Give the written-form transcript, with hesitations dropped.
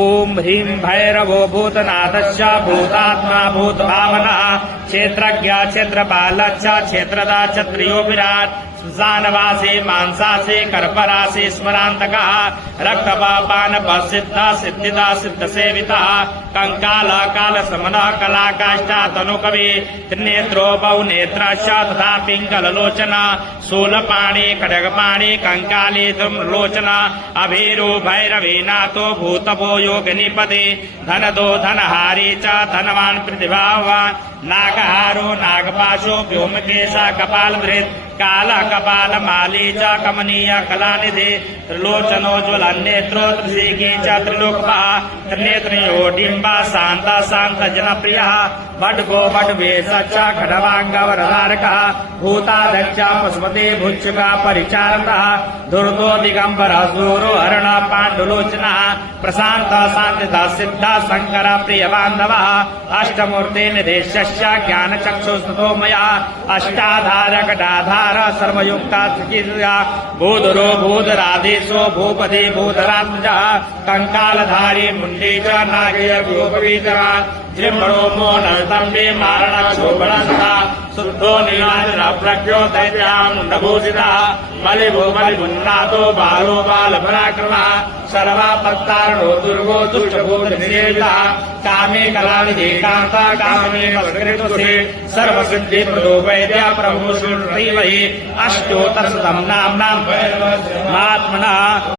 ओम ह्रीं भैरवो भूतनाथश्च भूतात्मा भूतभावनः क्षेत्रज्ञ क्षेत्रपालश्च क्षेत्रदा क्षत्रियो विराट श्मशानवासी मांसासी कर्परासी स्मरांतकः रक्तपान सिद्धा सिद्धिदा सिद्ध सेविता कंकाल काल समनः कलाकाष्ठा तनुकवि त्रिनेत्रो बहुनेत्राश्च तथा पिंगललोचना शूलपाणि खड्गपाणि कंकाली धूम्रलोचना अभीरो भैरवीनाथो भूतभो योगिनीपति धनदो धनहारी च धनवान् प्रतिभावान् नागहारो नागपाशो व्योमकेशा कपालधृत् काल कपाल माली च कमनीय कलानिधि त्रिलोचनो ज्वलन्नेत्रो त्रिशिखी च त्रिलोकपः त्रिनेत्रो डिम्बा शांत शांत जनप्रियः भट्टगो भट्टवेश च खड्गवाङ्गवरधारकः भूताध्यक्ष पशुपते भुच्छुका परिचारकः दुर्गो दिगंबर सूरो हरण पाण्डुलोचनः प्रशांत शांतिदा सिद्ध शंकर प्रिय बांधवः अष्टमूर्ति निदेश्य ज्ञानचक्षुस्ततो मया अष्टाधार गदाधार सर्वयुक्ता सुचित्रा भूधरो भूधराधीशो भूपति भूधरात्मजः कंकालधारी मुंडी च नागय गोपवीतरान् त्रिमणो मोनस्तंभे मारणक्षोभणस्तः शुद्धो नीलाद्रप्रज्ञो दैत्यामुण्डभूषितः बलिभो बलिभुन्नाथो बालो बालपराक्रमः सर्वापत्तारणो दुर्गो दुष्टभूतनिषेवितः कामे कलानिधि कान्ता कामे नमस्कृतोऽसि सर्वसिद्धिप्रदो वैद्य प्रभो श्रीमहि अष्टोत्तरशतं नाम्नां महात्मनः।